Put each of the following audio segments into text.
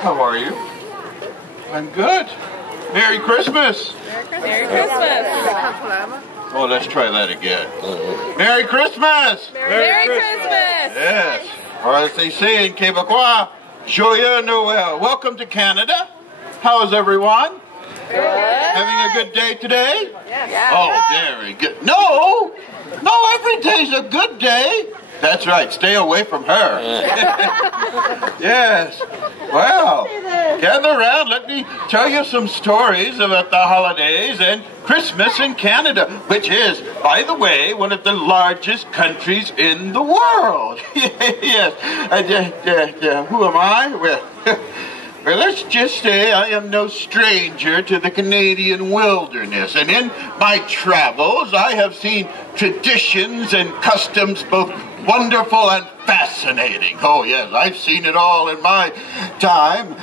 How are you? I'm good. Merry Christmas. Merry Christmas. Oh, let's try that again. Merry Christmas. Merry Christmas. Yes. Or as they say in Quebecois, Joyeux Noel. Welcome to Canada. How is everyone? Good. Having a good day today? Yes. Oh, very good. No, every day's a good day. That's right. Stay away from her. Yes. Well, gather around. Let me tell you some stories about the holidays and Christmas in Canada, which is, by the way, one of the largest countries in the world. Yes. Who am I? Well, let's just say I am no stranger to the Canadian wilderness, and in my travels I have seen traditions and customs both wonderful and fascinating. Oh yes, I've seen it all in my time.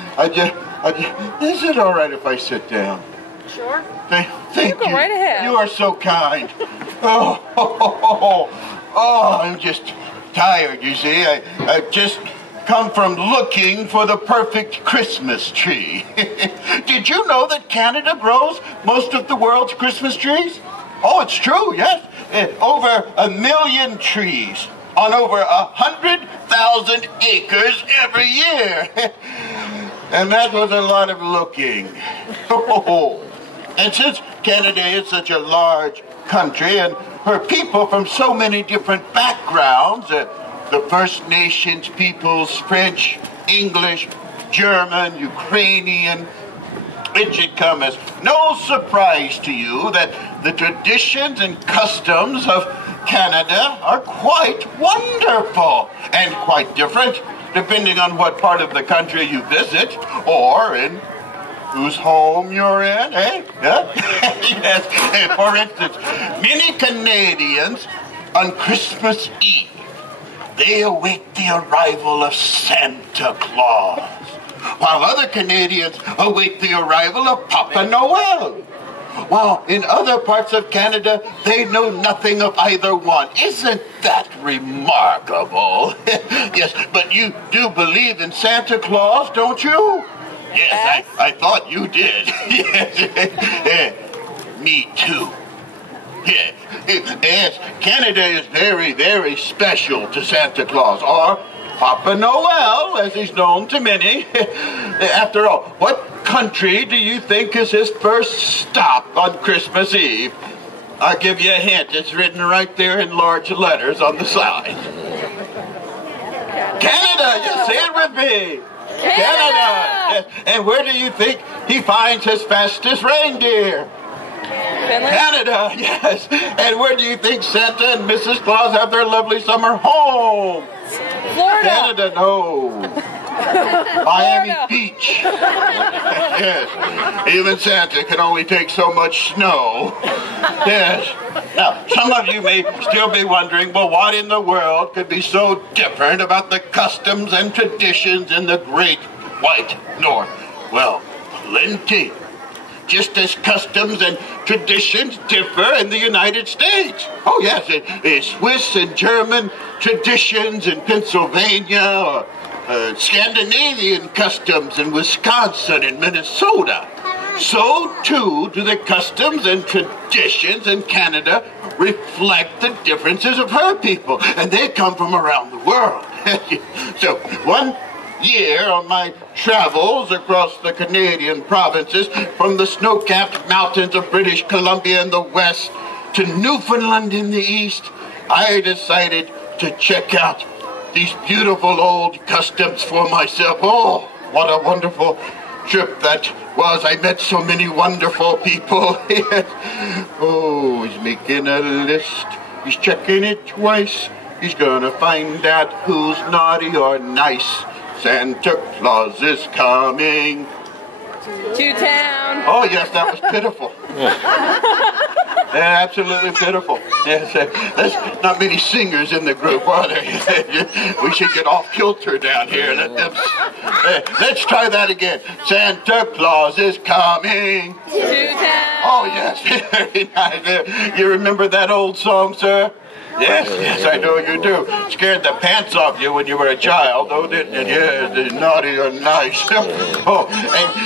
Is it all right if I sit down? Sure. Thank you. Go right ahead. You are so kind. I'm just tired, you see. I've just come from looking for the perfect Christmas tree. Did you know that Canada grows most of the world's Christmas trees? Oh, it's true, yes. Over 1 million trees on over 100,000 acres every year. And that was a lot of looking. And since Canada is such a large country and her people from so many different backgrounds, the First Nations peoples, French, English, German, Ukrainian, it should come as no surprise to you that the traditions and customs of Canada are quite wonderful and quite different depending on what part of the country you visit or in whose home you're in, eh? Yeah? Yes. For instance, many Canadians on Christmas Eve, they await the arrival of Santa Claus, while other Canadians await the arrival of Papa Noel. While in other parts of Canada, they know nothing of either one. Isn't that remarkable? Yes, but you do believe in Santa Claus, don't you? Yes, I thought you did. Yes. Me too. Yes, Canada is very, very special to Santa Claus, or Papa Noel, as he's known to many. After all, what country do you think is his first stop on Christmas Eve? I'll give you a hint. It's written right there in large letters on the side. Canada! You say it with me! Canada! Yes. And where do you think he finds his fastest reindeer? Finland? Canada, yes. And where do you think Santa and Mrs. Claus have their lovely summer home? Florida. Canada, no. Miami Beach. Yes. Even Santa can only take so much snow. Yes. Now, some of you may still be wondering, well, what in the world could be so different about the customs and traditions in the great white north? Well, plenty. Just as customs and traditions differ in the United States. Oh, yes, Swiss and German traditions in Pennsylvania, or Scandinavian customs in Wisconsin and Minnesota. So, too, do the customs and traditions in Canada reflect the differences of her people, and they come from around the world. So, one year on my travels across the Canadian provinces, from the snow-capped mountains of British Columbia in the west to Newfoundland in the east, I decided to check out these beautiful old customs for myself. Oh, what a wonderful trip that was. I met so many wonderful people. Oh, he's making a list. He's checking it twice. He's gonna find out who's naughty or nice. Santa Claus is coming to town. Oh, yes, that was pitiful. Yeah, absolutely pitiful. Yes, there's not many singers in the group, are there? We should get off kilter down here. Let's try that again. Santa Claus is coming to town. Oh, yes, very nice. You remember that old song, sir? Yes, I know you do. Scared the pants off you when you were a child, though, didn't you? Yes, the naughty or nice. Oh,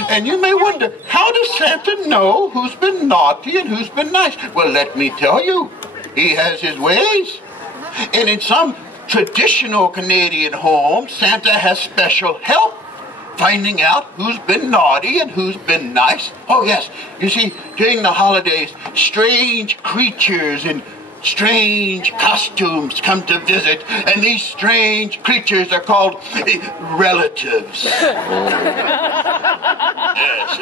and you may wonder, how does Santa know who's been naughty and who's been nice? Well, let me tell you, he has his ways. And in some traditional Canadian homes, Santa has special help finding out who's been naughty and who's been nice. Oh, yes. You see, during the holidays, strange creatures in strange costumes come to visit, and these strange creatures are called relatives. Yes,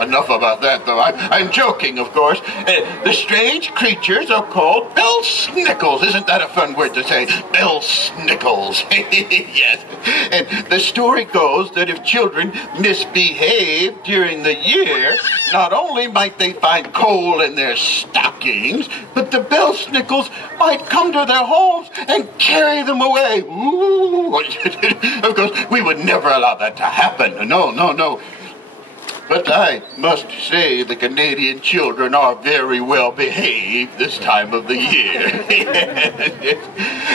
enough about that, though. I'm joking, of course. The strange creatures are called bell-snickles. Isn't that a fun word to say? Bell-snickles. Yes. And the story goes that if children misbehave during the year, not only might they find coal in their stockings, but the bell-snickles might come to their homes and carry them away. Ooh. Of course, we would never allow that to happen. No. But I must say the Canadian children are very well behaved this time of the year.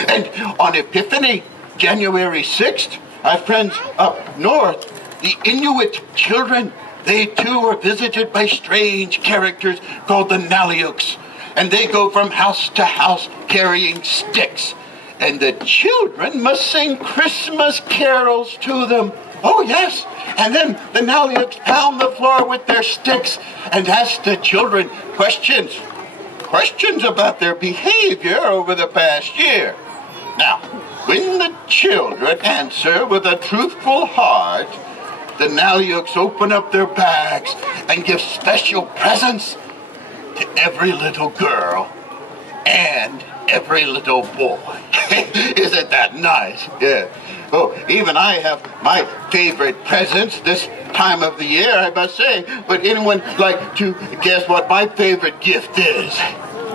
And on Epiphany, January 6th, our friends up north, the Inuit children, they too are visited by strange characters called the Naliuks. And they go from house to house carrying sticks. And the children must sing Christmas carols to them. Oh, yes. And then the Naliuks pound the floor with their sticks and ask the children questions about their behavior over the past year. Now, when the children answer with a truthful heart, the Naliuks open up their bags and give special presents to every little girl and every little boy. Isn't that nice? Yeah. Oh, even I have my favorite presents this time of the year, I must say. Would anyone like to guess what my favorite gift is?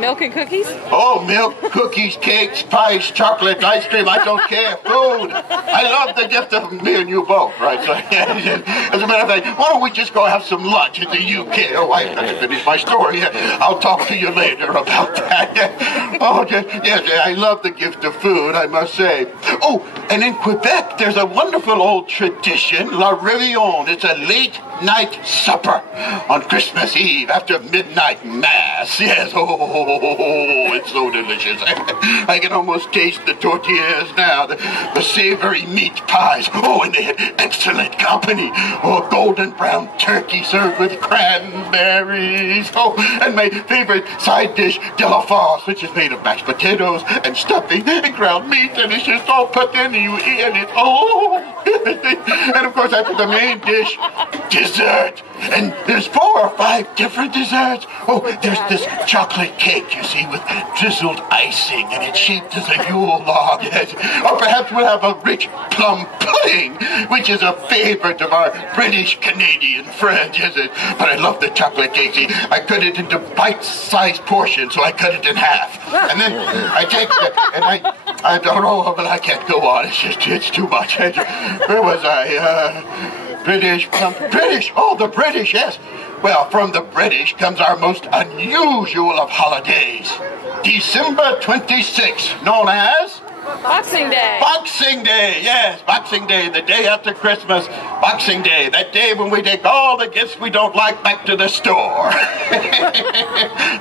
Milk and cookies? Oh, milk, cookies, cakes, pies, chocolate, ice cream, I don't care. Food. I love the gift of me and you both, right? So, as a matter of fact, why don't we just go have some lunch in the UK? Oh, I have to finish my story. I'll talk to you later about that. Oh, yes, I love the gift of food, I must say. Oh, and in Quebec, there's a wonderful old tradition, La Réveillon. It's a late night supper on Christmas Eve after midnight mass. Yes, it's so delicious. I can almost taste the tortillas now, the savory meat pies. Oh, and they had excellent company. Oh, golden brown turkey served with cranberries. Oh, and my favorite side dish, de la farce, which is made of mashed potatoes and stuffing and ground meat, and it's just all put in and you eat it. Oh, and of course after the main dish, dessert. And there's 4 or 5 different desserts. Oh, there's this chocolate cake, you see, with drizzled icing, and it's shaped as a Yule log. Yes. Or perhaps we'll have a rich plum pudding, which is a favorite of our British-Canadian friends, is it? But I love the chocolate cake. See, I cut it into bite-sized portions, so I cut it in half. And then I take it, and I don't know, but I can't go on. It's too much. Where was I? British. Oh, the British, yes. Well, from the British comes our most unusual of holidays. December 26th, known as? Boxing Day. Boxing Day, yes. Boxing Day, the day after Christmas. Boxing Day, that day when we take all the gifts we don't like back to the store.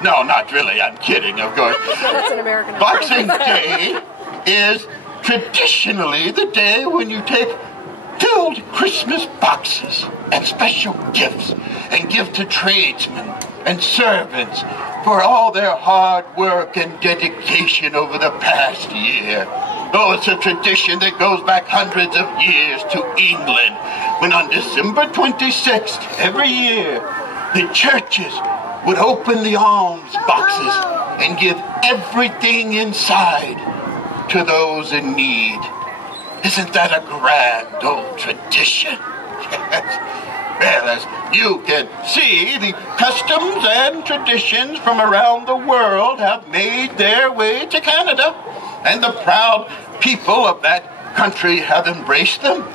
No, not really. I'm kidding, of course. That's an American. Boxing Day is traditionally the day when you take filled Christmas boxes and special gifts and give to tradesmen and servants for all their hard work and dedication over the past year. Oh, it's a tradition that goes back hundreds of years to England, when on December 26th every year, the churches would open the alms boxes and give everything inside to those in need. Isn't that a grand old tradition? Yes. Well, as you can see, the customs and traditions from around the world have made their way to Canada, and the proud people of that country have embraced them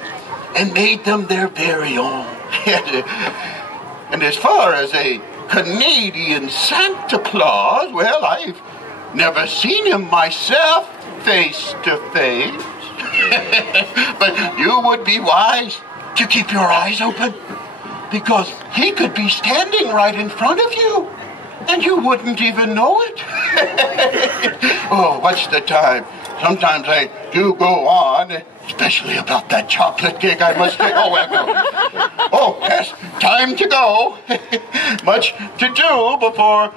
and made them their very own. And as far as a Canadian Santa Claus, well, I've never seen him myself face to face. But you would be wise to keep your eyes open, because he could be standing right in front of you, and you wouldn't even know it. Oh, what's the time? Sometimes I do go on, especially about that chocolate cake, I must say. Oh, oh, yes, time to go. Much to do before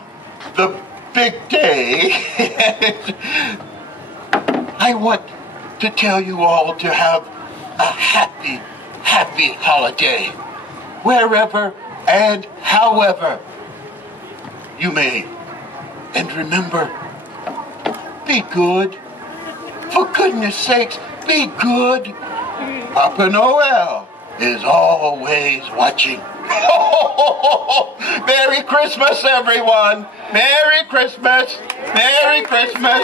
the big day. I want to tell you all to have a happy, happy holiday, wherever and however you may. And remember, be good. For goodness sakes, be good. Papa Noel is always watching. Merry Christmas, everyone. Merry Christmas. Merry Christmas.